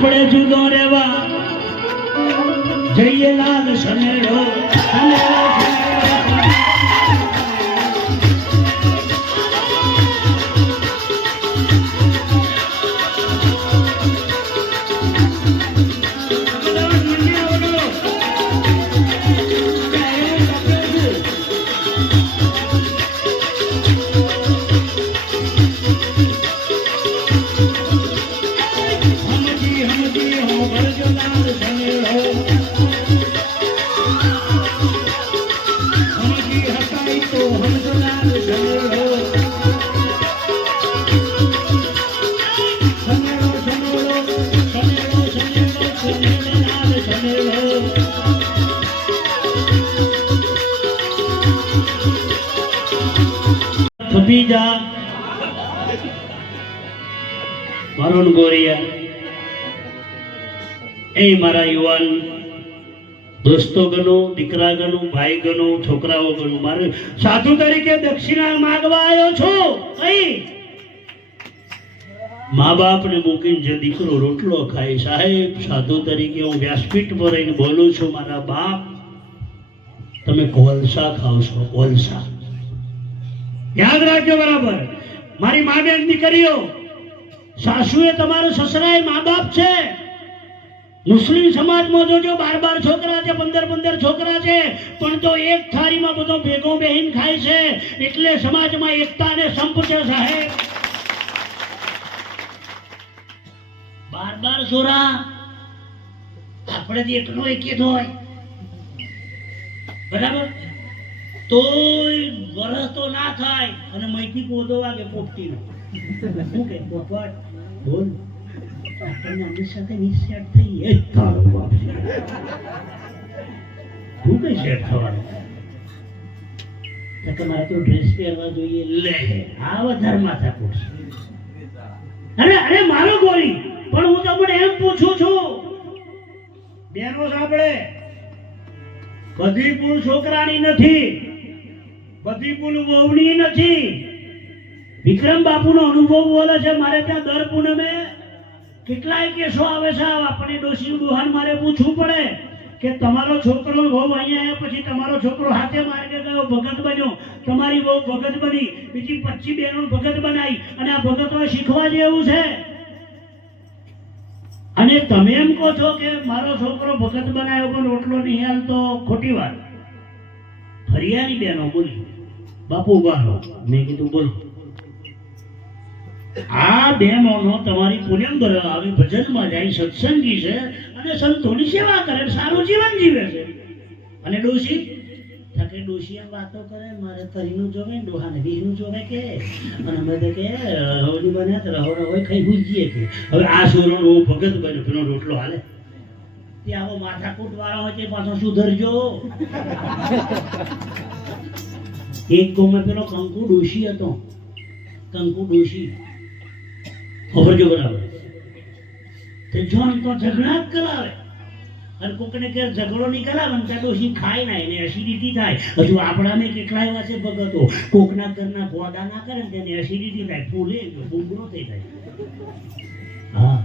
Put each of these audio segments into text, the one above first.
આપણે જુદો રહેવા જઈએ લાલ સનેડો બીજા વરુણ ગોરિયા એ મારા યુવાન દોસ્તો ગણો, દીકરા ગણો, ભાઈ ગણો, છોકરાઓ ગણો, મારે સાધુ તરીકે દક્ષિણા માંગવા આવ્યો છો. કઈ મા બાપ ને મૂકીને જે દીકરો રોટલો ખાય, સાહેબ સાધુ તરીકે હું વ્યાસપીઠ પર રહીને બોલું છું, મારા બાપ તમે કોલસા ખાવ છો, કોલસા. યાદ રાખજો બરાબર. મારી મા બેન દીકરીઓ, સાસુએ તમારા સસરાએ મા બાપ છે. મુસ્લિમ સમાજમાં જોજો 12 છોકરા છે, 15 છોકરા છે, પણ તો એક થાળીમાં બધો ભેગો બેહીન ખાય છે. એટલે સમાજમાં એકતા ને સંપ છે સાહેબ. 12 છોરા આપણે એકનો એક હોય બરાબર, તો વરસ તો ના થાય અને મૈથી પોતો વાગે પોપટી નો શું કે પોપટ બોલ આપણને આની સાથે નિસેટ થઈ એ તારો બાપ તું કઈ સેટ થવાનું તો તમારે તો ડ્રેસ પહેરવા જોઈએ. લે આ વધારે માથા પૂછ. અરે મારો ગોરી, પણ હું તમને એમ પૂછું છું, બેનો સાંભળે, બધી ભૂલ છોકરાની નથી, બધી ભૂલ વહુની નથી. વિક્રમ બાપુનો અનુભવ બોલે છે. મારે ત્યાં દર પૂનમે કેટલાય કેસો આવે છે. આપણે ડોશી દુહાન મારે પૂછવું પડે કે તમારો છોકરો વહુ અહીંયા આવ્યા પછી તમારો છોકરો હાથે માર્ગે ગયો, ભગત બન્યો, તમારી વહુ ભગત બની, બીજી 25 બહેનો ભગત બનાવી, અને આ ભગતો શીખવા જેવું છે. અને તમે એમ કહો છો કે મારો છોકરો ભગત બનાવ્યો પણ રોટલો નહીં હાલતો, ખોટી વાત. ફરિયાની બહેનો બોલી, બાપુ ઉભા. મેં કીધું બોલો. આ બહેનોનો તમારી પુણ્યમ ભરવા આવી, ભજનમાં જાય, સત્સંગી છે અને સંતોની સેવા કરે, સારું જીવન જીવે છે. અને ડોશી કે ડોશી એમ વાતો કરે, મારે તરીનું જોવે, ડોહાને વીનું જોવે કે, અને અમે તો કે રહોડી બન્યા તો રહો રહો ખાઈ ભૂજીએ કે. હવે આ સોનો ભગત બન્યો, પેલો રોટલો હાલે. તે આવો માથાકૂટ વાળા હોય તે પાછો સુધરજો. એક ગોમાં પેલો કંકુ ડોશી હતો, કંકુ ડોશી ખબરજો બરાબર. તે જોન તો ઝઘડા જ કરાવે, અને કોકને કે ઝઘડો નહીં કરાવે ને ત્યાં ડોશી ખાય ના, એને એસિડિટી થાય. હજુ આપણાને કેટલા એવા છે ભગતો, કોકના ઘરના ગોદા ના કરે ને તેને એસિડિટી થાય, ફૂલે બુંગળો થઈ જાય. હા,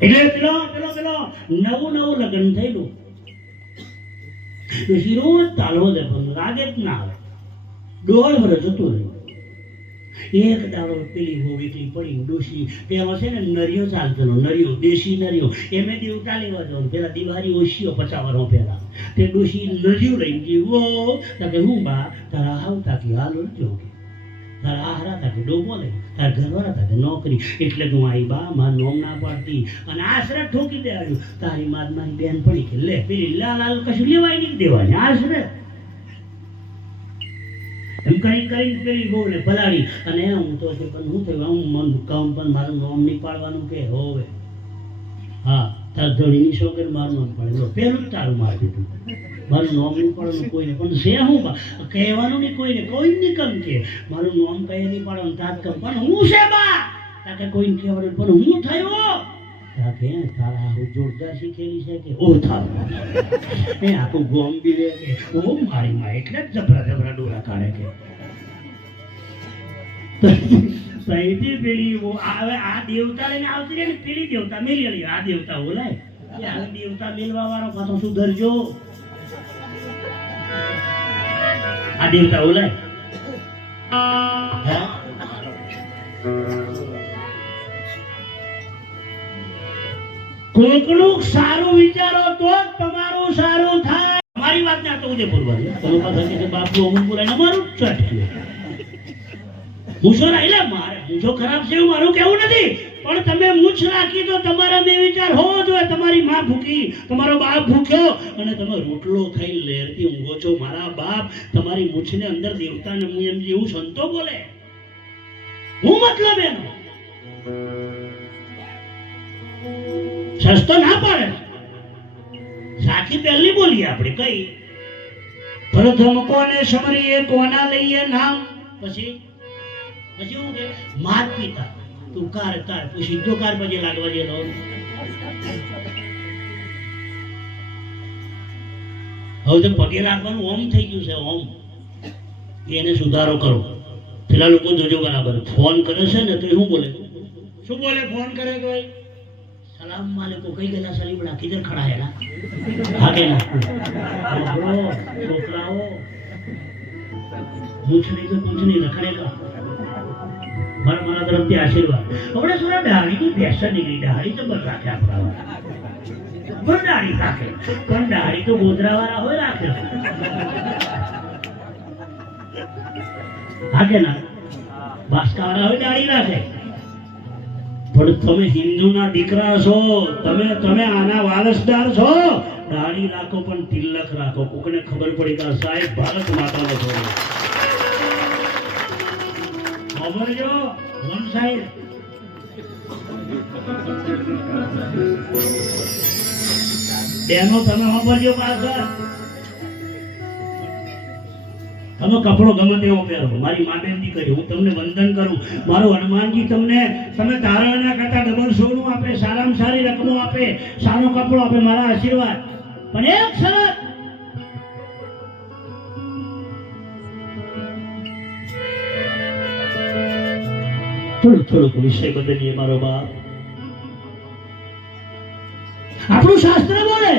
એટલે પેલો નવું લગ્ન થયેલું, ડોશી રોજ તાલવો દે, પણ રાગે જ ના આવે. 1.5 વર્ષ જતું રહ્યું. એક દાડો પેલી બહુ એકલી પડી. ડોશી પેલો છે ને નરિયો ચાલતેલો, નરિયો, દેશી નરિયો, એમે દેવતા લેવા જવાનું. પેલા દિવાળી ઓછીઓ 50 વર્ષ પહેલા તે ડોશી નરિયો લઈને ગઈ. વો તાકે હું બા તારા હાવ તાકી હાલો નથી, તારા આહારા તાકે ડોબો લે, તારા ઘરવાળા તાકે નોકરી, એટલે તું આઈ બા માર નોમ ના પાડતી અને આશરે ઠોકી દેવાયું. તારી મારી બેન પડી કે લે પેલી લાલ કશું લેવાય નહીં દેવાની આશરે. એમ કરી પેલી બહુ ને ભલાડી. અને હું તો પણ હું થયું, હું મન કામ પણ મારું નામ નહીં પાડવાનું કે હોવે. હા, તાર ધણીની છોકરી મારું નામ પાડે, પેલું જ તારું મારી દીધું. મારું નામ નહીં પાડવાનું કોઈને, પણ છે હું કહેવાનું નહીં કોઈને, કોઈ નહીં કમ કે મારું નામ કઈ નહીં પાડવાનું, તાર કમ પણ હું છે બા તાકે કોઈને કહેવાનું. પણ હું થયો તાકે તારા હું જોરદાર શીખેલી છે કે ઓ થારું એ આખું ગોમ બી રે કે ઓ મારી માં, એટલે જ જબરા ડોરા કાઢે કે. સહીથી પેલી હવે આ દેવતા લઈને આવતી રહે ને પેલી દેવતા મેલી લે આ દેવતા બોલાય આ દેવતા મેલવા વાળો પાછો સુધરજો આ દેવતા બોલાય કોકનું સારું વિચારો તો તમારું સારું થાય તમારી વાત ના તો ઉદયપુર વાળી તમે પાછા કે બાપુ અમુક બોલાય અમારું ચટ મૂછો એટલે મારે મૂછો ખરાબ છે એવું મારું કેવું નથી પણ તમે મૂછ રાખી તો તમારા બે વિચાર હોવો જોઈએ તમારી માં ભૂખી તમારો બાપ ભૂખ્યો અને તમે રોટલો ખાઈ લેરતી ઊંઘો છો મારા બાપ તમારી મૂછને અંદર દેવતાને હું એમ એવું સંતો બોલે હું મતલબ એનો સસ્તો ના પાડે સાચી પહેલી બોલી આપણે કઈ પ્રથમ કોને સમરીએ કોના લઈએ નામ પછી પછી હું કે માત પિતા તું કાર તું સીધો કાર પછી લાગવા જેલો હવે તો પગે લાગવાનું ઓમ થઈ ગયું છે ઓમ એને સુધારો કરો પેલા લોકો જોજો બરાબર ફોન કરે છે ને તો શું બોલે ફોન કરે તો સલામ માલિકો કઈ ગયેલા સલીમડા કિધર ખડા હેલા હા કે ના છોકરાઓ પૂછ નહીં તો પૂછ નહીં રખડેલા મારા તરફથી આશીર્વાદ હવે થોડા દાઢીની ફેશન નીકળી દાઢી તો બસ રાખે આપણા પણ દાઢી રાખે પણ દાઢી તો ગોધરા વાળા હોય રાખે હા કે ના બાસકા વાળા હોય દાઢી રાખે પણ તમે હિન્દુના દીકરા છો તમે આના વારસદાર છો દાઢી રાખો પણ તિલક રાખો કોકને ખબર પડી કે સાહેબ ભારત માતાનો છો ખબર જો વન સાઈડ બેનો તમે ખબરજો પાછળ તમે કપડો ગમે તેવો પહેરો મારી મા બેન દીકરી હું તમને વંદન કરું મારો હનુમાનજી તમે તારણના કરતા ડબલ સોનું આપે સારામાં સારી રકમો આપે સારો કપડો આપે મારા આશીર્વાદ પણ એક શરત થોડુંક વિષય બદલીએ મારો બાપ આપણું શાસ્ત્ર બોલે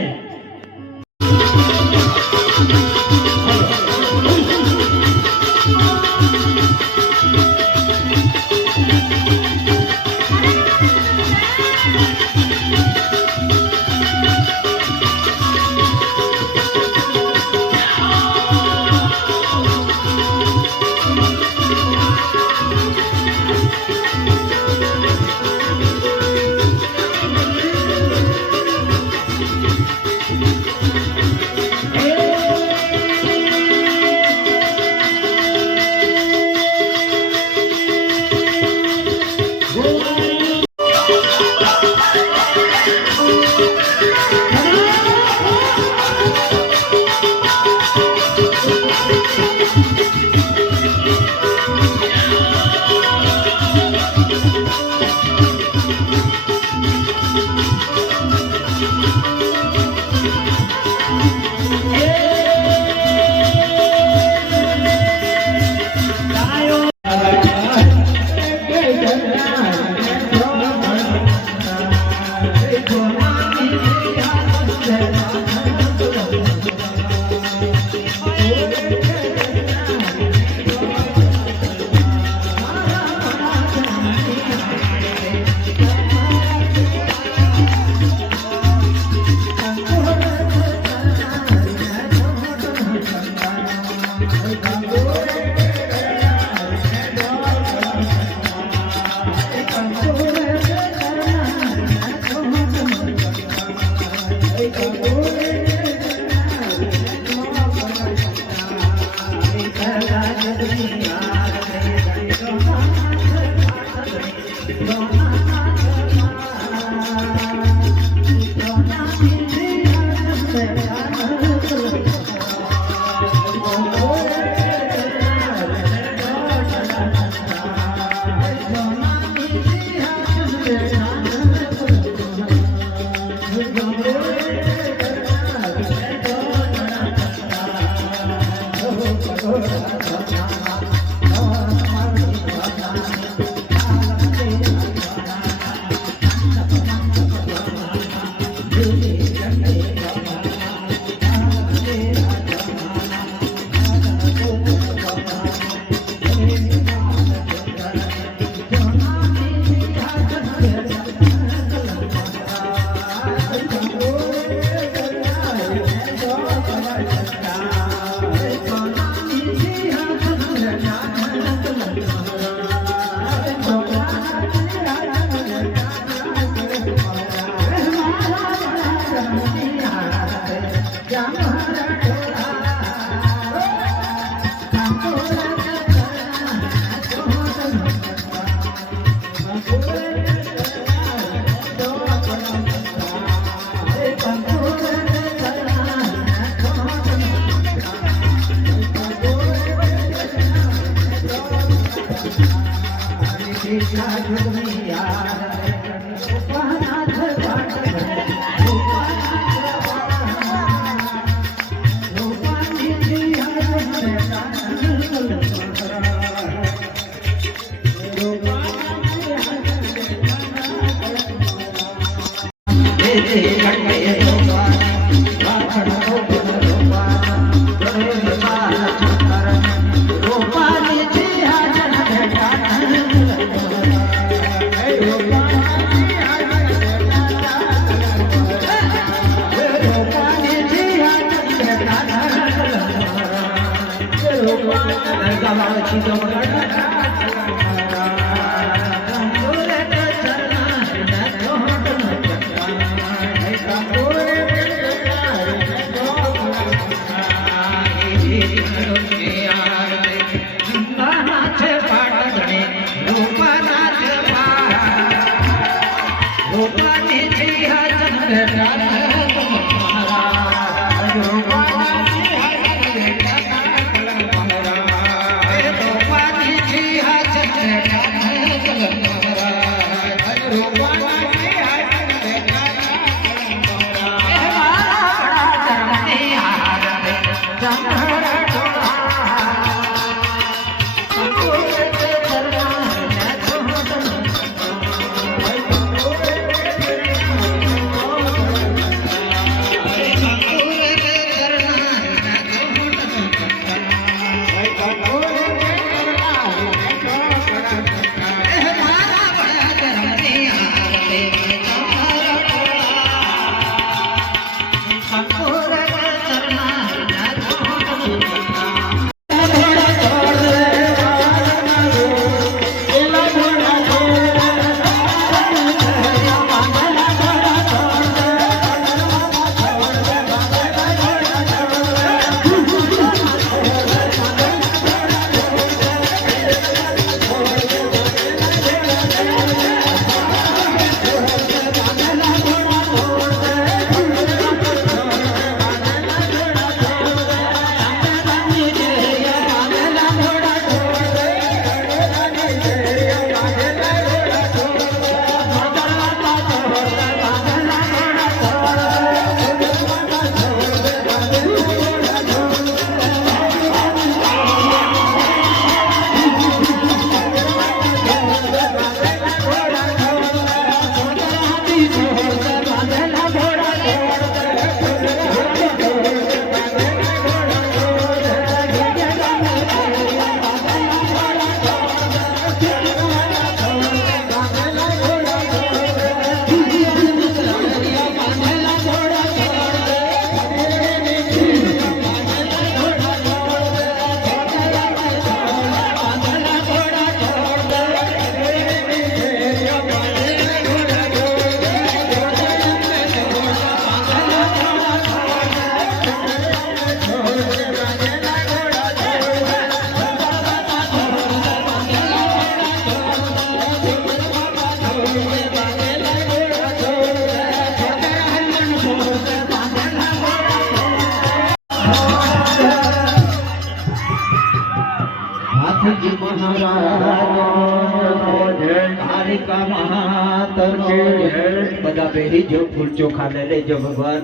બધા પહેરી જો ફૂલ ચોખા લઈ લેજો ભગવાન.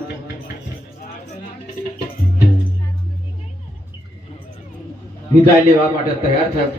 વિદાય લેવા માટે તૈયાર થાય.